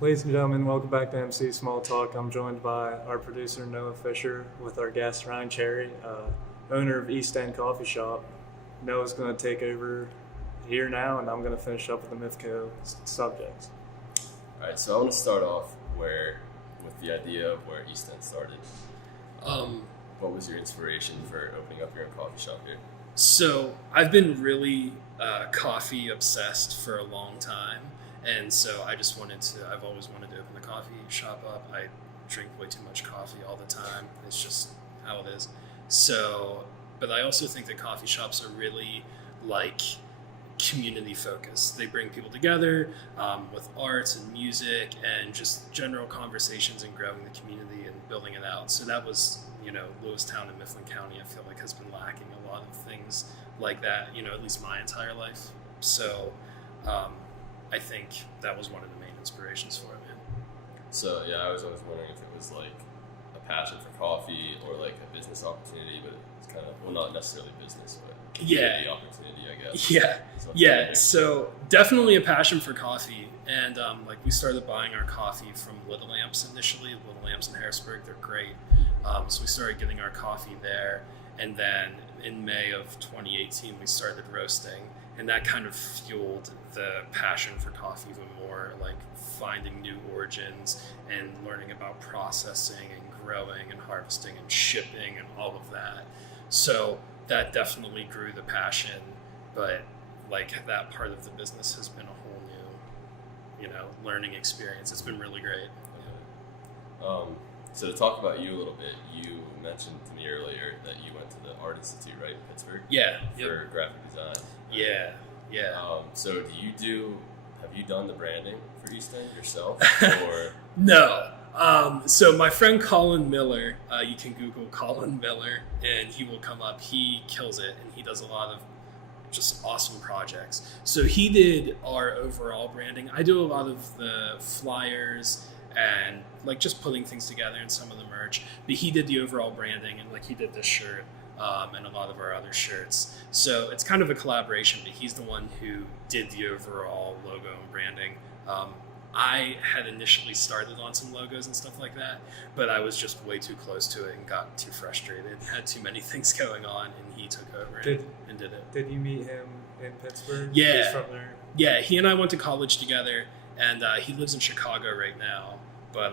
Ladies and gentlemen, welcome back to MC Small Talk. I'm joined by our producer Noah Fisher with our guest Ryan Cherry, owner of East End Coffee Shop. Noah's going to take over here now, and I'm going to finish up with the Mythco subjects. All right, so I want to start off with the idea of where East End started. What was your inspiration for opening up your own coffee shop here? So I've been really coffee obsessed for a long time. And so I've always wanted to open a coffee shop up. I drink way too much coffee all the time. It's just how it is. So, but I also think that coffee shops are really like community focused. They bring people together with arts and music and just general conversations and growing the community and building it out. So that was, Lewistown and Mifflin County, I feel like has been lacking a lot of things like that, at least my entire life. So, I think that was one of the main inspirations for it, man. So yeah, I was always wondering if it was like a passion for coffee or like a business opportunity, but it's kind of, well, not necessarily business, but community opportunity, I guess. Yeah. So definitely a passion for coffee. And we started buying our coffee from Little Lamps initially. Little Lamps in Harrisburg, they're great. So we started getting our coffee there. And then in May of 2018, we started roasting. And that kind of fueled the passion for coffee even more, like finding new origins and learning about processing and growing and harvesting and shipping and all of that. So that definitely grew the passion, but like that part of the business has been a whole new, learning experience. It's been really great. So to talk about you a little bit, you mentioned to me earlier that you went to the Art Institute, right, in Pittsburgh? Yeah. For graphic design. Right? Yeah. So have you done the branding for East End yourself? Or No. So my friend Colin Miller, you can Google Colin Miller and he will come up. He kills it and he does a lot of just awesome projects. So he did our overall branding. I do a lot of the flyers and like just putting things together and some of the merch, but he did the overall branding and like he did this shirt and a lot of our other shirts. So it's kind of a collaboration, but he's the one who did the overall logo and branding. I had initially started on some logos and stuff like that, but I was just way too close to it and got too frustrated, had too many things going on, and he took over and did it. Did you meet him in Pittsburgh? Yeah. He's from there? Yeah, he and I went to college together, and he lives in Chicago right now, but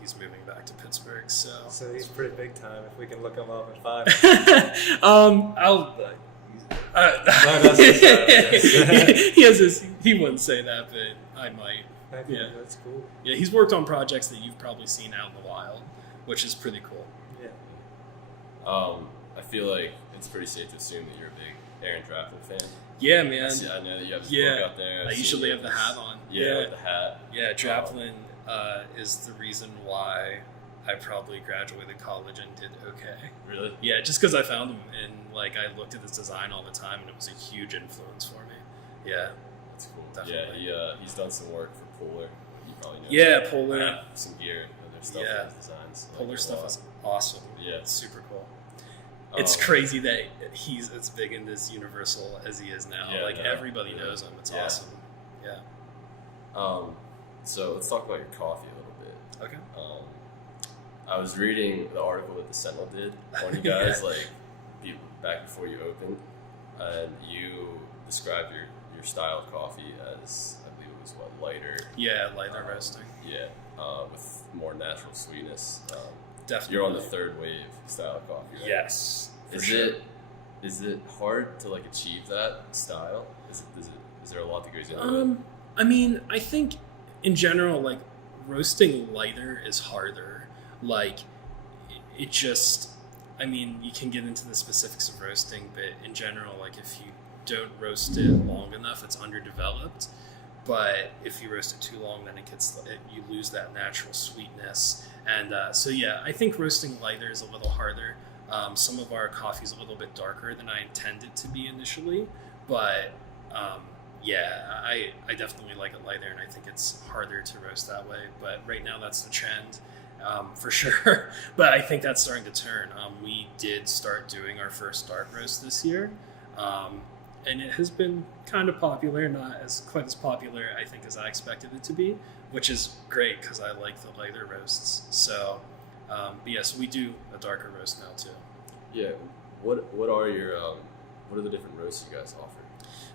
he's moving back to Pittsburgh, so he's pretty big time if we can look him up and find him. I'll... he wouldn't say that, but I might. Yeah, that's cool. Yeah, he's worked on projects that you've probably seen out in the wild, which is pretty cool. Yeah. I feel like it's pretty safe to assume that you're a big Aaron Draplin fan. Yeah, man. I know that you have his book out there. I usually have the hat on. Yeah, with the hat. Yeah, Draplin is the reason why I probably graduated college and did okay. Really? Yeah, just because I found him and like I looked at his design all the time and it was a huge influence for me. Yeah. That's cool. Definitely. Yeah, he's done some work for Polar. You probably know. Yeah, Polar. Some gear and their stuff in his designs. Polar stuff is awesome. Yeah. It's super cool. It's crazy that he's as big in this Universal as he is now. Yeah, everybody knows him. It's awesome. Yeah. So let's talk about your coffee a little bit. Okay. I was reading the article that the Sentinel did on you guys, back before you opened, and you described your style of coffee as, I believe it was lighter. Yeah, lighter roasting. Yeah, with more natural sweetness. Definitely. You're on the third wave style of coffee, right? Yes. Is it hard to achieve that style? Is there a lot that goes into it? I mean, I think in general, roasting lighter is harder. It just, I mean, you can get into the specifics of roasting, but in general, if you don't roast it long enough, it's underdeveloped. But if you roast it too long, then you lose that natural sweetness. And I think roasting lighter is a little harder. Some of our coffee is a little bit darker than I intended to be initially, but I definitely like it lighter, and I think it's harder to roast that way. But right now, that's the trend. For sure. But I think that's starting to turn. We did start doing our first dark roast this year. and it has been kind of popular, not as quite as popular I think as I expected it to be, which is great because I like the lighter roasts. So, but yes, we do a darker roast now too. Yeah. What are the different roasts you guys offer?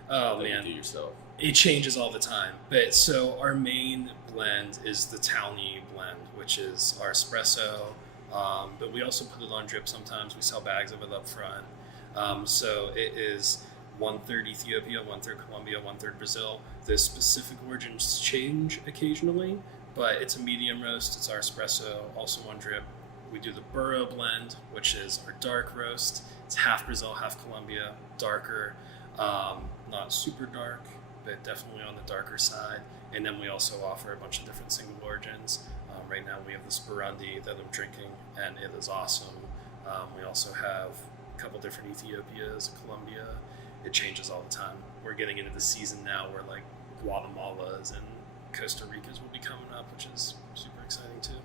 Oh that man, you do yourself. it changes all the time. But so our main blend is the Townie blend, which is our espresso. But we also put it on drip sometimes. We sell bags of it up front. So it is 1/3 Ethiopia, 1/3 Colombia, 1/3 Brazil. The specific origins change occasionally, but it's a medium roast. It's our espresso, also on drip. We do the Burro blend, which is our dark roast. It's half Brazil, half Colombia, darker. Not super dark, but definitely on the darker side. And then we also offer a bunch of different single origins. Right now we have this Burundi that I'm drinking, and it is awesome. We also have a couple different Ethiopias, Colombia. It changes all the time. We're getting into the season now where like Guatemalas and Costa Ricas will be coming up, which is super exciting too.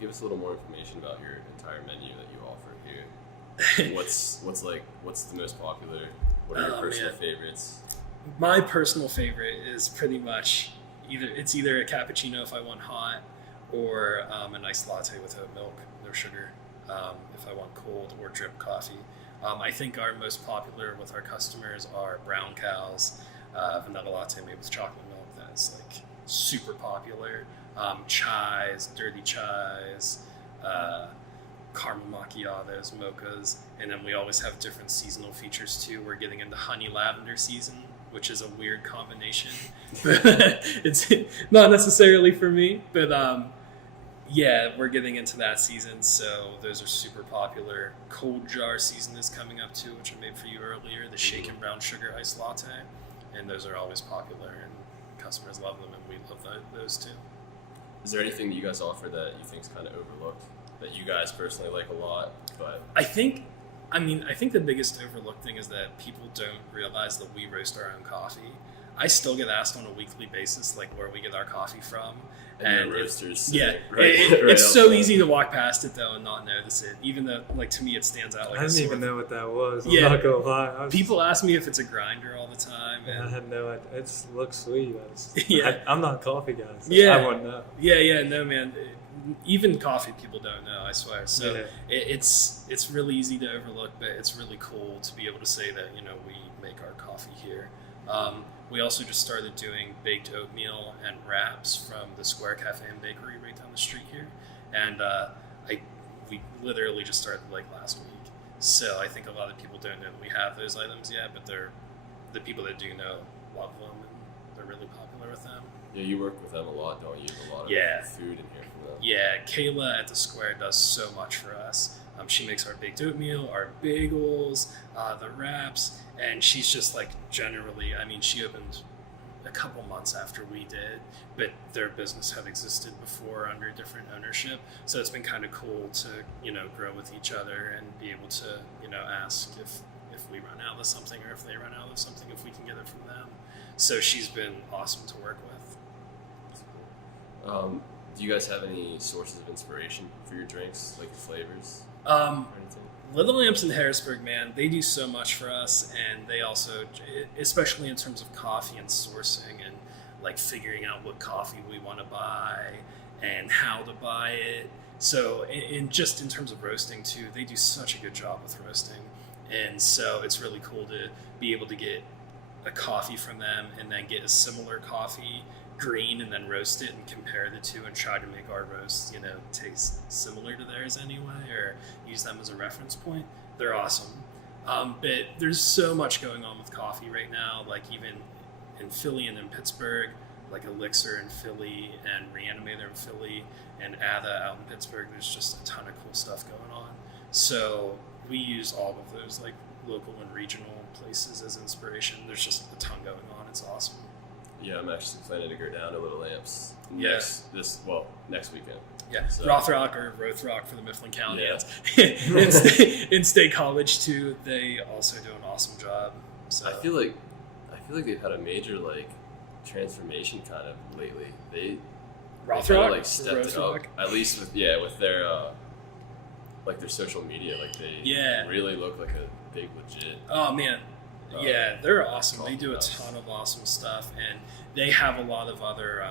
Give us a little more information about your entire menu that you offer here. What's the most popular? What are your personal favorites? My personal favorite is pretty much either a cappuccino if I want hot, or an iced latte with oat milk, no sugar, if I want cold, or drip coffee. I think our most popular with our customers are brown cows, vanilla latte made with chocolate milk. That's like super popular. Chais, dirty chais, caramel macchiatos, mochas, and then we always have different seasonal features too. We're getting into honey lavender season, which is a weird combination. It's not necessarily for me, but yeah, we're getting into that season, so those are super popular. Cold jar season is coming up too, which I made for you earlier, the shaken brown sugar iced latte, and those are always popular, and customers love them, and we love those too. Is there anything that you guys offer that you think is kind of overlooked, that you guys personally like a lot? But I think the biggest overlooked thing is that people don't realize that we roast our own coffee. I still get asked on a weekly basis, like, where we get our coffee from. And roasters. It's so easy to walk past it, though, and not notice it. Even though, like, to me, it stands out. Like I didn't even know what that was. I'm Yeah. not going to lie. People ask me if it's a grinder all the time. I And had no idea. It looks sweet. Yeah. I'm not a coffee guy, so Yeah. I wouldn't know. no, man. Even coffee people don't know, I swear. So Yeah. it's really easy to overlook, but it's really cool to be able to say that, we make our coffee here. We also just started doing baked oatmeal and wraps from the Square Cafe and Bakery right down the street here, and we literally just started like last week. So I think a lot of people don't know that we have those items yet, but the people that do know love them, and they're really popular with them. Yeah, you work with them a lot, don't you? A lot of Yeah. food in here from them. Yeah, Kayla at the Square does so much for us. She makes our baked oatmeal, our bagels, the wraps, and she's just like generally, she opened a couple months after we did, but their business had existed before under different ownership. So it's been kind of cool to, grow with each other and be able to, ask if we run out of something, or if they run out of something, if we can get it from them. So she's been awesome to work with. That's cool. Do you guys have any sources of inspiration for your drinks, like your flavors? Or anything? Little Lamps in Harrisburg, man, they do so much for us, and they also, especially in terms of coffee and sourcing and like figuring out what coffee we want to buy and how to buy it. So in terms of roasting too, they do such a good job with roasting, and so it's really cool to be able to get a coffee from them and then get a similar coffee green and then roast it and compare the two and try to make our roasts, taste similar to theirs anyway, or use them as a reference point. They're awesome. But there's so much going on with coffee right now, like even in Philly and in Pittsburgh, like Elixir in Philly and Reanimator in Philly and Ada out in Pittsburgh. There's just a ton of cool stuff going on. So we use all of those like local and regional places as inspiration. There's just a ton going on. It's awesome. Yeah, I'm actually planning to go down to Little Lamps next weekend. Yeah, So- Rothrock or Rothrock for the Mifflin County. Yeah. In State College too, they also do an awesome job. So I feel like they've had a major like transformation kind of lately. They Rothrock, kind of like stepped it Rothrock? up, at least with their like their social media. Like they really look like a big legit. Oh man, Yeah, they're awesome. They coffee do a house. ton of awesome stuff, and they have a lot of other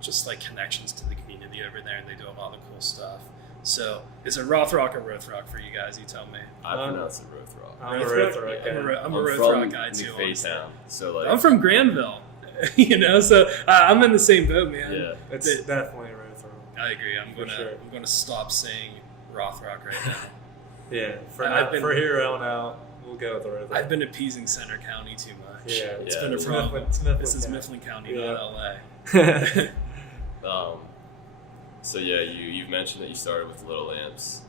just like connections to the community over there, and they do a lot of cool stuff. So, is it Rothrock or Rothrock for you guys? You tell me. I pronounce it Rothrock. I'm a Rothrock? Rothrock I'm guy. a Rothrock guy too. honestly. Baytown, so like I'm from Granville, so I'm in the same boat, man. yeah. It's definitely a Rothrock. I agree. I'm For gonna sure. I'm gonna stop saying Rothrock right now. Yeah, I've been- for here on out, we'll go with the Rothrock. I've been appeasing Center County too much. Yeah, It's Yeah. been a It's problem. Mifflin This is County. Mifflin County, Yeah. not LA. So yeah, you've mentioned that you started with Little Lamps.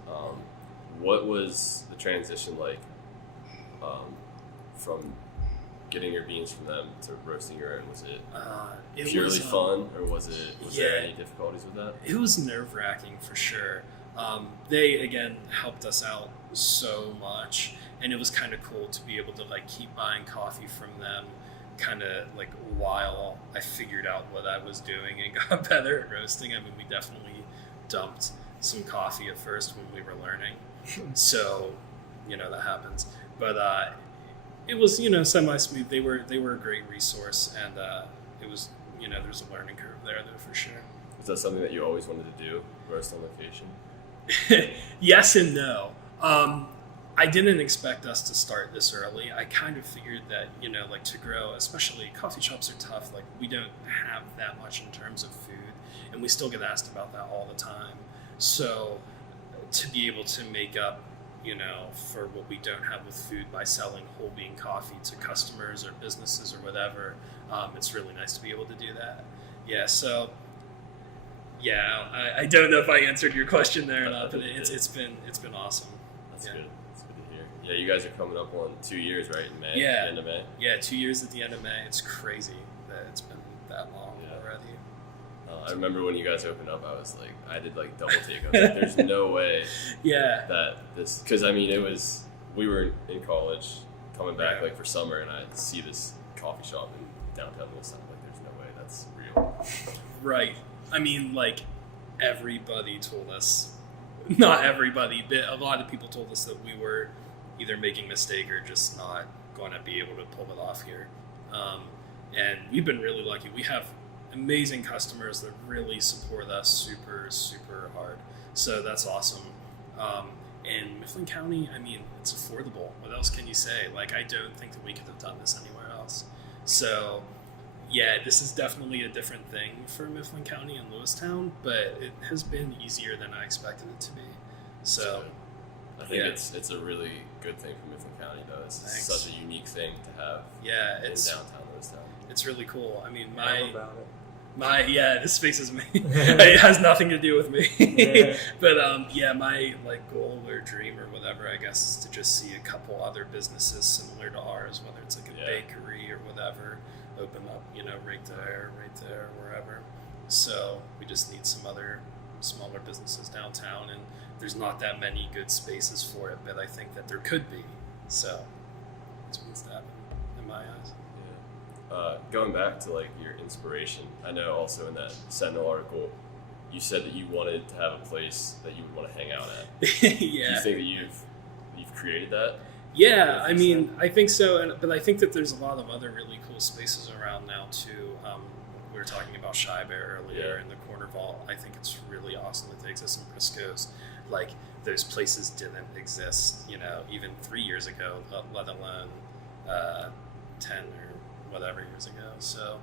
What was the transition like from getting your beans from them to roasting your own? Was it It purely was, fun, or was there yeah. any difficulties with that? It was nerve-wracking for sure. They again helped us out so much, and it was kind of cool to be able to like keep buying coffee from them, kind of like while I figured out what I was doing and got better at roasting. I mean, we definitely dumped some coffee at first when we were learning, so that happens. But it was semi-smooth. They were a great resource, and it was there's a learning curve there though for sure. Was that something that you always wanted to do, roast on location? Yes and no. I didn't expect us to start this early. I kind of figured that, like to grow, especially coffee shops are tough. Like we don't have that much in terms of food, and we still get asked about that all the time. So to be able to make up, for what we don't have with food by selling whole bean coffee to customers or businesses or whatever, it's really nice to be able to do that. Yeah, so yeah, I don't know if I answered your question there or not, but it's been awesome. That's Yeah. good. That's good to hear. Yeah, you guys are coming up on 2 years, right? In May. Yeah. End of May. Yeah, 2 years at the end of May. It's crazy that it's been that long Yeah. already. I remember when you guys opened up, I was like, I did like double take. I was like, there's no way Yeah, that this, because I mean, we were in college coming back Yeah. like for summer, and I see this coffee shop in downtown Lewistown. Like, there's no way that's real. right. I mean, like, everybody told us, not everybody, but a lot of people told us that we were either making a mistake or just not going to be able to pull it off here. And we've been really lucky. We have amazing customers that really support us super, super hard. So that's awesome. And Mifflin County, I mean, it's affordable. What else can you say? Like, I don't think that we could have done this anywhere else. So, yeah, this is definitely a different thing for Mifflin County and Lewistown, but it has been easier than I expected it to be. So, I think yeah. it's a really good thing for Mifflin County, though. It's Thanks. such a unique thing to have yeah, in it's downtown Lewistown. it's really cool. I mean, All about it. this space is me. It has nothing to do with me. Yeah. But my like goal or dream or whatever, I guess, is to just see a couple other businesses similar to ours, whether it's like a Yeah. bakery or whatever, open up, right there, wherever. So we just need some other smaller businesses downtown, and there's not that many good spaces for it, but I think that there could be. So that's what needs to happen in my eyes. Going back to like your inspiration, I know also in that Sentinel article, you said that you wanted to have a place that you would want to hang out at. Do you Yeah. think that you've created that? Yeah, I mean, I think so, but I think that there's a lot of other really cool spaces around now too. We were talking about Shy Bear earlier Yeah. in the Corner Vault. I think it's really awesome that they exist in Briscoe's. Like, those places didn't exist, even 3 years ago, let alone 10 or whatever years ago. So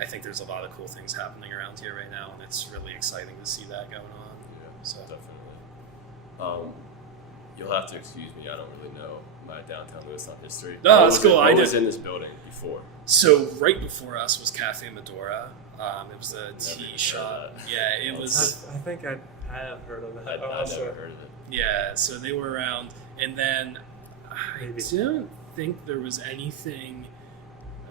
I think there's a lot of cool things happening around here right now, and it's really exciting to see that going on. Yeah, So definitely. You'll have to excuse me. I don't really know my downtown Lewistown history. No, What that's was it- cool. What I was did- in this building before? So right before us was Cafe Medora. It was a even tea heard of shop. that. Yeah, it was. I think I have heard of that. I'd also. never heard of it. Yeah, so they were around, and then I Maybe. don't think there was anything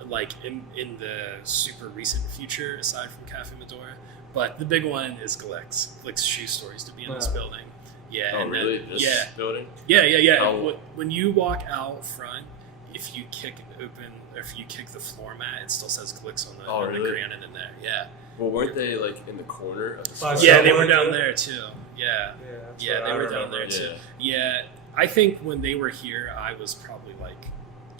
like in the super recent future aside from Cafe Medora. But the big one is Glick's shoe store used to be in this Wow. building. Yeah. Oh, and then- really? This yeah. building? Yeah. How- When you walk out front, if you kick the floor mat, it still says Glick's on the, Oh, on the really? granite in there. Yeah. Well, weren't they like in the corner of the By store? Yeah, they were Subway, down too? there too. Yeah. Yeah, They were down there Yeah. too. Yeah, I think when they were here, I was probably like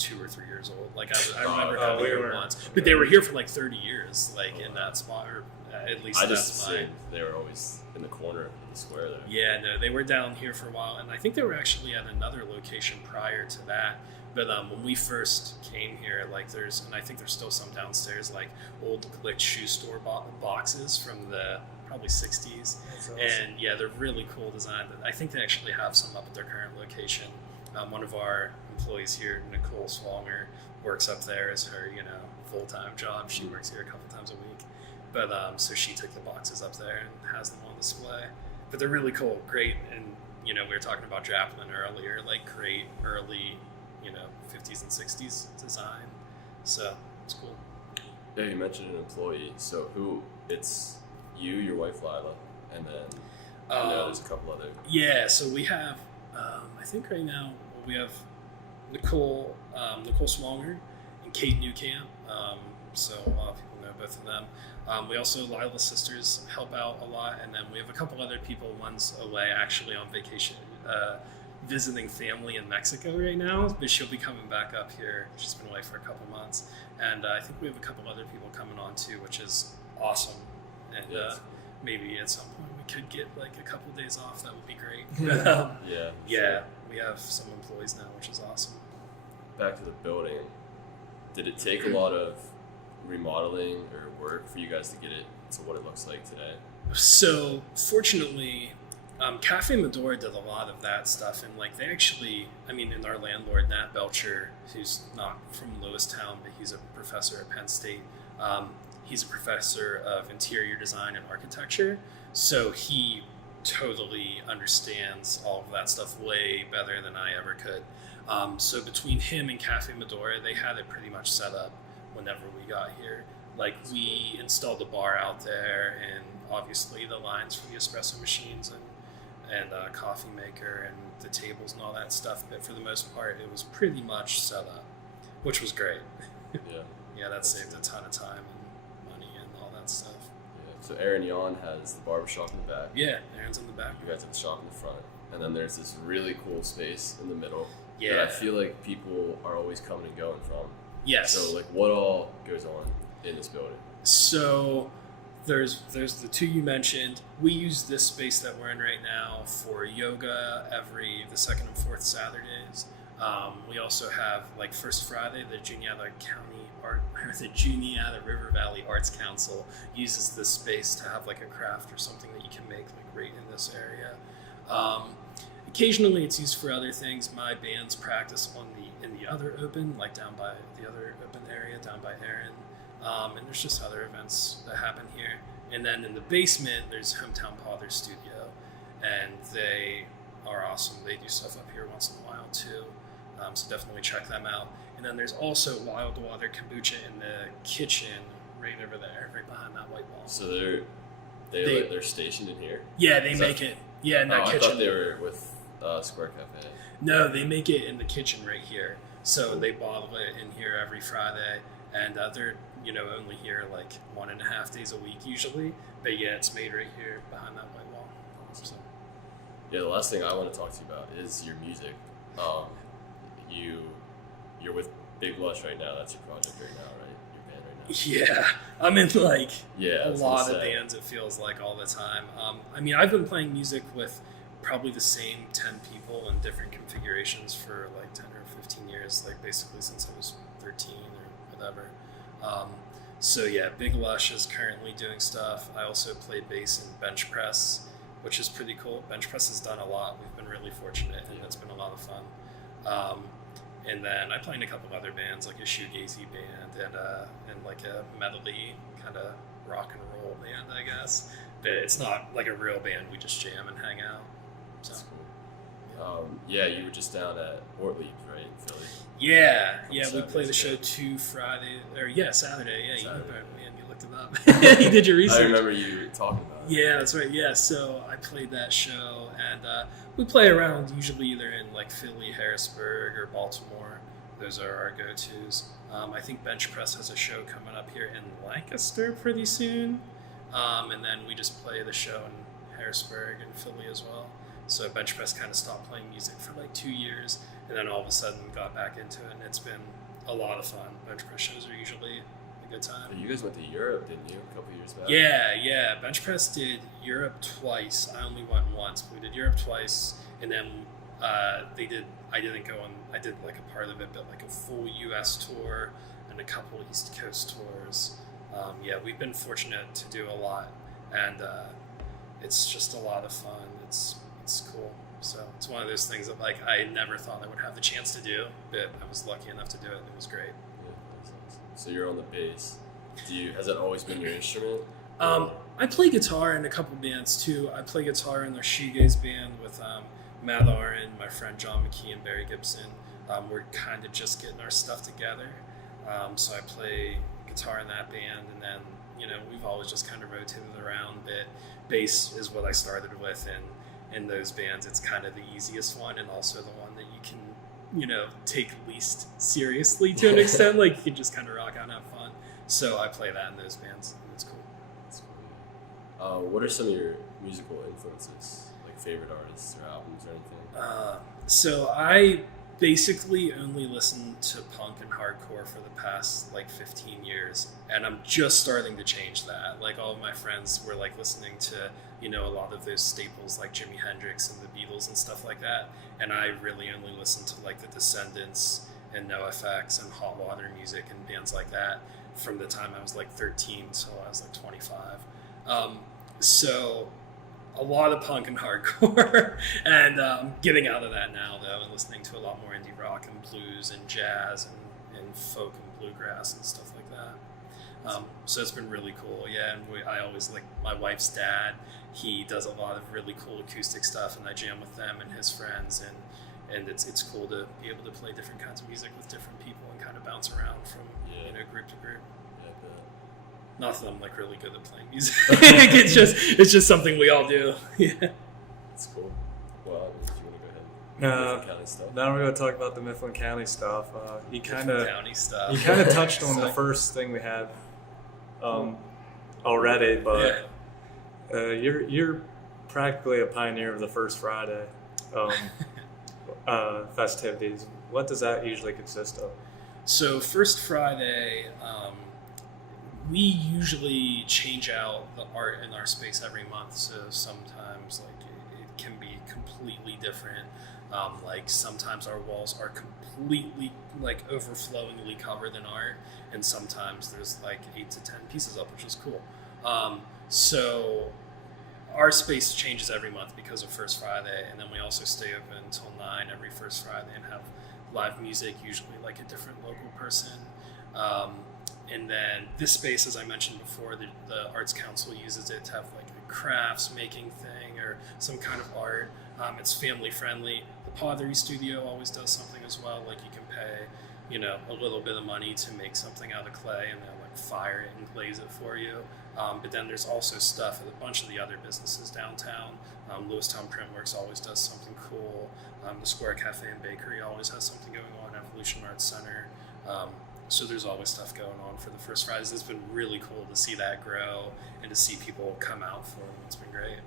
2 or 3 years old. Like I remember Oh, coming we here were- once, but they were here for like 30 years, like in that spot, or at least I that's just my. assumed they were always in the corner of the square there. Yeah, no, they were down here for a while, and I think they were actually at another location prior to that. But when we first came here, like and I think there's still some downstairs, like old Glick shoe store boxes from the probably 60s. That's awesome. And yeah, they're really cool design. I think they actually have some up at their current location. One of our employees here, Nicole Swanger, works up there as her, full-time job. She works here a couple times a week. But so she took the boxes up there and has them on display. But they're really cool, great. And, we were talking about Draplin earlier, like great early, 50s and 60s design. So it's cool. Yeah, you mentioned an employee. So it's you, your wife Lila, and then there's a couple other. Yeah, so we have, I think right now we have Nicole Swanger and Kate Newcamp. So a lot of people know both of them. We also, Lila's sisters help out a lot, and then we have a couple other people. One's away actually on vacation, visiting family in Mexico right now, but she'll be coming back up here. She's been away for a couple months, and I think we have a couple other people coming on too, which is awesome. And Yes. maybe at some point we could get like a couple days off. That would be great. Yeah. Yeah, we have some employees now, which is awesome. Back to the building. Did it take a lot of remodeling or work for you guys to get it to what it looks like today? So fortunately, Cafe Medora did a lot of that stuff, and like they actually, and our landlord Nat Belcher, who's not from Lewistown, but he's a professor at Penn State. He's a professor of interior design and architecture, so he totally understands all of that stuff way better than I ever could. So between him and Cafe Medora, they had it pretty much set up whenever we got here. Like we installed the bar out there, and obviously the lines for the espresso machines and coffee maker and the tables and all that stuff. But for the most part, it was pretty much set up, which was great. Yeah. Yeah, that saved a ton of time and money and all that stuff. Yeah. So Aaron Yon has the barbershop in the back. Yeah, Aaron's in the back. You guys have the shop in the front. And then there's this really cool space in the middle. Yeah. That I feel like people are always coming and going from. Yes. So like what all goes on in this building? So there's the two you mentioned. We use this space that we're in right now for yoga the second and fourth Saturdays. We also have like First Friday, the Juniata River Valley Arts Council uses this space to have like a craft or something that you can make like right in this area. Occasionally it's used for other things. My bands practice in the other open, like down by the other open area, down by Aaron. And there's just other events that happen here. And then in the basement, there's Hometown Potter's Studio. And they are awesome. They do stuff up here once in a while too. So definitely check them out. And then there's also Wild Water Kombucha in the kitchen right over there, right behind that white wall. So they're stationed in here? Yeah, they make it. Yeah, in that I kitchen. thought they were with Square Cafe. No, they make it in the kitchen right here. So they bottle it in here every Friday, and they're only here like 1.5 days a week usually. But yeah, it's made right here behind that white wall. So. Yeah, the last thing I want to talk to you about is your music. You're with Big Lush right now. That's your project right now, right? Your band right now. Yeah, I'm in like Yeah, a lot of bands. It feels like all the time. I've been playing music with probably the same 10 people in different configurations for like 10 or 15 years, like basically since I was 13 or whatever. So yeah, Big Lush is currently doing stuff. I also play bass in Bench Press, which is pretty cool. Bench Press has done a lot. We've been really fortunate, and it's been a lot of fun. And then I play in a couple other bands, like a shoegazy band and like a metal-y kind of rock and roll band, I guess. But it's not like a real band. We just jam and hang out. So. That's cool. Yeah, you were just down at Ortlieb, right, in Philly? Yeah, we Saturdays play the show ago. Saturday. Yeah, Saturday. you looked it up. You did your research. I remember you talking about it. Yeah, that's right. Yeah, so I played that show, and we play around usually either in like Philly, Harrisburg, or Baltimore. Those are our go-tos. I think Bench Press has a show coming up here in Lancaster pretty soon, and then we just play the show in Harrisburg and Philly as well. So bench press kind of stopped playing music for like 2 years, and then all of a sudden got back into it, and it's been a lot of fun. Bench press shows are usually a good time. You guys went to Europe, didn't you, a couple years back? Yeah. Bench press did Europe twice. I only went once, but we did Europe twice, and then they did. I didn't go on. I did like a part of it, but like a full U.S. tour and a couple East Coast tours. We've been fortunate to do a lot, and it's just a lot of fun. It's cool. So it's one of those things that like I never thought I would have the chance to do, but I was lucky enough to do it. It was great. Yeah, that's awesome. So you're on the bass. Has that always been your instrument? I play guitar in a couple bands too. I play guitar in the shoegaze band with Matt Aaron, my friend John McKee, and Barry Gibson. We're kind of just getting our stuff together. So I play guitar in that band, and then we've always just kind of rotated around. But bass is what I started with, and in those bands, it's kind of the easiest one, and also the one that you can take least seriously to an extent. Like you can just kind of rock out and have fun. So I play that in those bands, and it's cool. That's cool. What are some of your musical influences, like favorite artists or albums or anything? So I basically only listened to punk and hardcore for the past like 15 years, and I'm just starting to change that. Like all of my friends were like listening to a lot of those staples like Jimi Hendrix and the Beatles and stuff like that, and I really only listened to like the Descendants and NoFX and Hot Water Music and bands like that from the time I was like 13 till I was like 25. So a lot of punk and hardcore, and getting out of that now though, and listening to a lot more indie rock and blues and jazz and folk and bluegrass and stuff like that. So it's been really cool. Yeah, and I always like my wife's dad. He does a lot of really cool acoustic stuff, and I jam with them and his friends, and it's cool to be able to play different kinds of music with different people and kind of bounce around from group to group. Not that I'm like really good at playing music. it's just something we all do. Yeah. That's cool. Well, if you want to go ahead. Mifflin County stuff. Now we're going to talk about the Mifflin County stuff. You kind County stuff. You kind of touched on the first thing we had already, but you're practically a pioneer of the First Friday festivities. What does that usually consist of? So First Friday, we usually change out the art in our space every month. So sometimes like it can be completely different. Like sometimes our walls are completely like overflowingly covered in art, and sometimes there's like 8 to 10 pieces up, which is cool. So our space changes every month because of First Friday, and then we also stay open until 9 every First Friday and have live music, usually like a different local person. And then this space, as I mentioned before, the Arts Council uses it to have like a crafts making thing or some kind of art. It's family friendly. The Pottery Studio always does something as well. Like you can pay, a little bit of money to make something out of clay, and they'll like fire it and glaze it for you. But then there's also stuff at a bunch of the other businesses downtown. Lewistown Printworks always does something cool. The Square Cafe and Bakery always has something going on. Evolution Arts Center. So there's always stuff going on for the First Fridays. It's been really cool to see that grow and to see people come out for them. It's been great.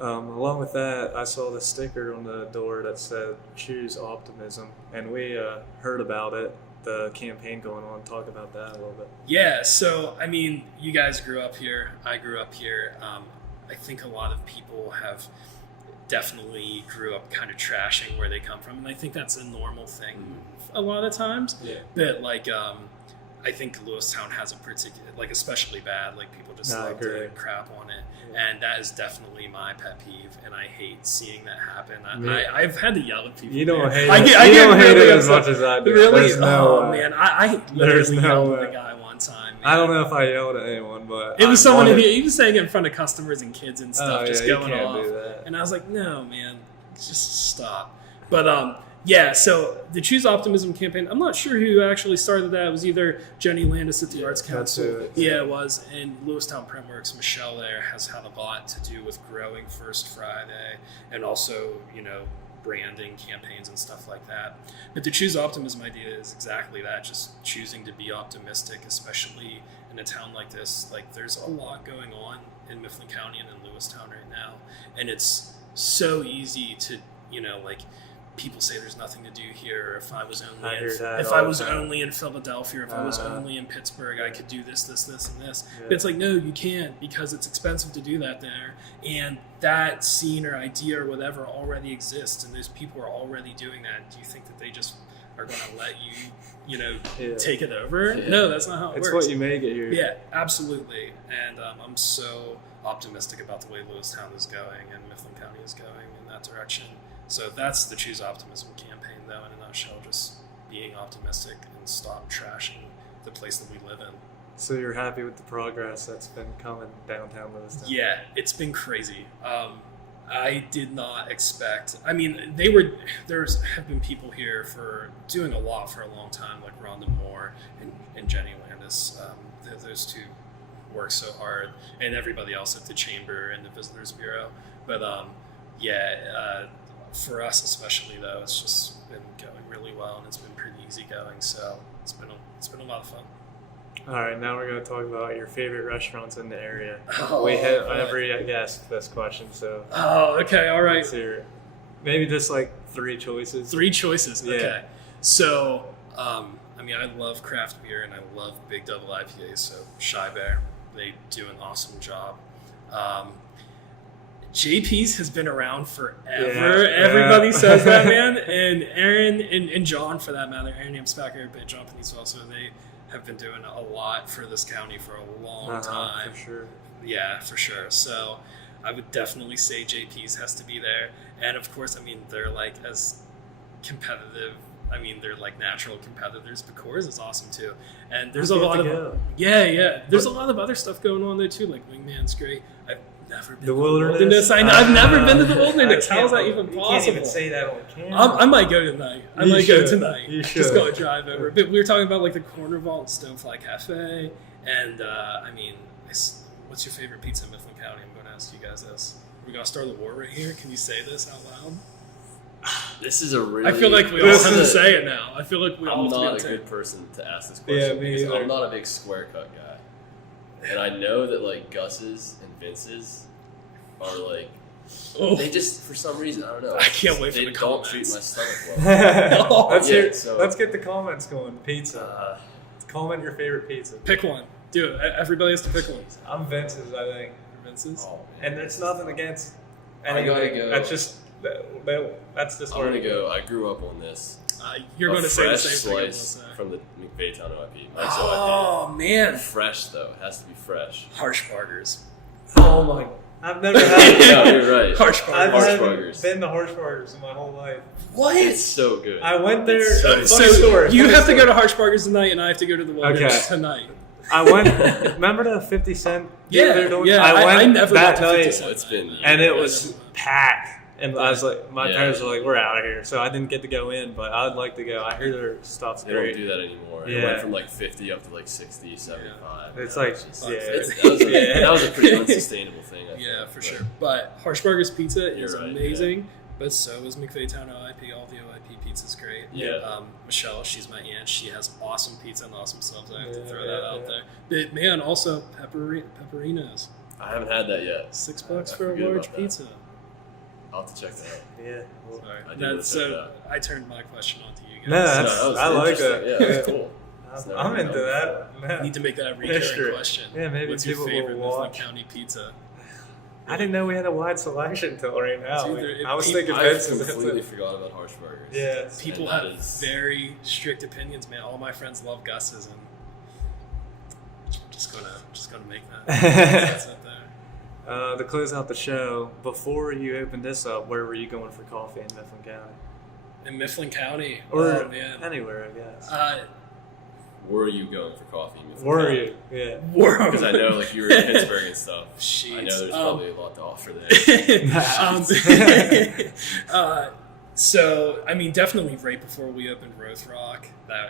Along with that, I saw the sticker on the door that said "Choose Optimism," and we heard about it, the campaign going on. Talk about that a little bit. Yeah, so I mean, you guys grew up here. I grew up here. I think a lot of people have definitely grew up kind of trashing where they come from, and I think that's a normal thing a lot of times. Yeah. But like I think Lewistown has a particular, like especially bad, like people just love to crap on it. Yeah. And that is definitely my pet peeve, and I hate seeing that happen. I've had to yell at people. You don't hate it. You don't hate it as much as I do. Really? Man, I literally yelled at a guy one time. Man. I don't know if I yelled at anyone, but it was someone he was saying it in front of customers and kids and stuff, just going you can't off. Do that. And I was like, no, man, just stop. But yeah, so the Choose Optimism campaign, I'm not sure who actually started that. It was either Jenny Landis at the Arts Council. Yeah, it was. And Lewistown Printworks, Michelle there, has had a lot to do with growing First Friday and also, branding campaigns and stuff like that. But the Choose Optimism idea is exactly that, just choosing to be optimistic, especially in a town like this. Like, there's a lot going on in Mifflin County and in Lewistown right now. And it's so easy to, like, people say there's nothing to do here. Or if I was only only in Philadelphia, or if I was only in Pittsburgh, I could do this, and this. Yeah. But it's like, no, you can't, because it's expensive to do that there. And that scene or idea or whatever already exists, and those people are already doing that. Do you think that they just are going to let you, take it over? Yeah. No, that's not how it It's works. what you make it here. Yeah, absolutely. And I'm so optimistic about the way Lewistown is going and Mifflin County is going in that direction. So that's the Choose Optimism campaign, though, in a nutshell, just being optimistic and stop trashing the place that we live in. So you're happy with the progress that's been coming downtown Lewistown? Yeah, it's been crazy. I did not expect. I mean, there have been people here for doing a lot for a long time, like Rhonda Moore and Jenny Landis. Those two work so hard, and everybody else at the Chamber and the Visitors Bureau. But for us especially, though, it's just been going really well, and it's been pretty easy going. So it's been a lot of fun. All right, now we're going to talk about your favorite restaurants in the area. Oh, we hit right. every guest this question, so Oh, okay, all right. let's hear it. Maybe just like 3 choices. 3 choices. Yeah. Okay. So, I love craft beer and I love Big Double IPAs. So, Shy Bear, they do an awesome job. JP's has been around forever. Yeah. Everybody says that, man. And Aaron and John, for that matter, Aaron Amsbacher, but John Panisse also, they have been doing a lot for this county for a long time. For sure. Yeah, for sure. So I would definitely say JP's has to be there. And of course, they're like as competitive. They're like natural competitors, but Coors is awesome too. And there's a lot of There's a lot of other stuff going on there too. Like Wingman's great. I've never been The to Wilderness. I've never been to the Wilderness. How is that even You possible? can't even say that on camera. I might go tonight. You should. You should. Just go drive over. But we were talking about like the Corner Vault and Stonefly Cafe. And what's your favorite pizza in Mifflin County? I'm going to ask you guys this. We're going to start the war right here. Can you say this out loud? This is a really. I feel like we all have to say it now. I feel like we all I'm have not to a say good it. person to ask this Yeah, question me because either. I'm not a big square cut guy, and I know that like Gus's and Vince's are like Oh. they just for some reason I don't know. I can't wait for they the don't comments. treat my stomach well. Let's get the comments going. Pizza. Comment your favorite pizza. Pick one. Do it. Everybody has to pick one. I'm Vince's, I think. Vince's? Oh, man. And it's nothing against I gotta anything. go. That's just that's just I'm where gonna it go. I grew up on this. You're A going to say the fresh same thing. I'm gonna slice say. from the McVaytown OIP. Oh, man. Fresh though, it has to be fresh. Harsh burgers. Oh my! I've never had. No, you're right. Harsh I've burgers. never Harshbargers. been to Harshbargers in my whole life. It's so good. I went there. It's so funny story. You funny have to story. go to Harsh burgers tonight, and I have to go to the Wilderness Okay. tonight. I went. Remember the 50 Cent? Yeah, they're doing? yeah. I went I never that went to 50 night, Cent. It's been and it Yeah, was I never went. packed. And I was like, my Yeah. parents were like, "We're out of here," so I didn't get to go in. But I'd like to go. I hear their stuff's They don't great. do that anymore. Yeah. It went from like 50 up to like 60, 75. It's Now like, just- yeah. that was a pretty unsustainable thing. I Yeah, think, for but sure. But Harsh Burgers pizza is You're right, amazing, but so is McVaytown OIP. All the OIP pizza's great. Yeah. Michelle, she's my aunt. She has awesome pizza and awesome subs. I have to Yeah, throw that out yeah. there. But man, also pepperinos. I haven't had that yet. $6 I for a forget large about that. pizza. I'll have to check that out. Yeah. Well, Sorry. I do wanna check it So out. I turned my question on to you guys. No, that's- that was I like interesting. that. Yeah, that's cool. It's never I'm been into done that. I Man. need to make that a recurring History. question. Yeah, maybe What's your people will favorite Mifflin watch. County pizza? I didn't know we had a wide selection until right now. It's either- I was people- thinking I Vincent's. completely forgot about Harsh Burgers. Yeah. People And have that is- very strict opinions, man. All my friends love Gus's, and just gonna make that. That's it there. To close out the show, before you opened this up, where were you going for coffee in Mifflin County? In Mifflin County, Or oh man, anywhere, I guess. Were you going for coffee? Were you? Yeah. Because I know like you were in Pittsburgh and stuff. I know there's probably a lot to offer there. So, I mean, definitely right before we opened Rose Rock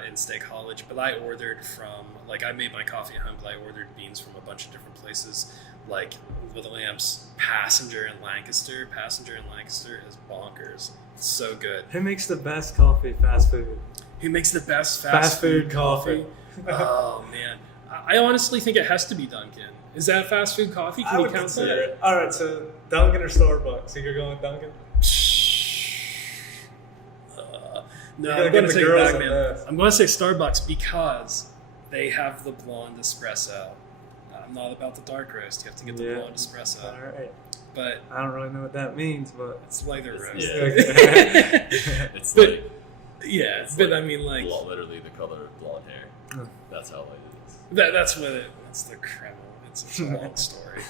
in State College, but I ordered from, like, I made my coffee at home, but I ordered beans from a bunch of different places, like Little Amp's Passenger in Lancaster. Passenger in Lancaster is bonkers. It's so good. Who makes the best coffee fast food? Who makes the best Fast food coffee. Oh, man. I honestly think it has to be Dunkin'. Is that fast food coffee? Can I you would count consider that? it. All right, so Dunkin' or Starbucks? So you're going with Dunkin'? No, You're I'm gonna going get to the take it girls back, in man. this. I'm going to say Starbucks because they have the blonde espresso. I'm not about the dark roast. You have to get the Yeah. blonde espresso. All right. But I don't really know what that means, but it's lighter roast. Yeah. It's But- like Yeah, It's but like I mean, like literally the color of blonde hair. Mm. That's how light it is. that's what it. It's the Kreml. It's a long story.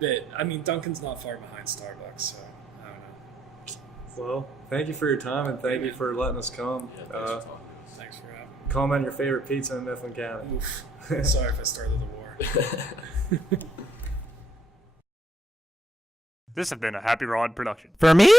But I mean, Dunkin's not far behind Starbucks, so I don't know. well, thank you for your time and thank you Yeah. for letting us come. Yeah, thanks for talking to us. Thanks for having Comment your favorite pizza in Mifflin County. me. Oof. Sorry if I started the war. This has been a Happy Rod production. For me?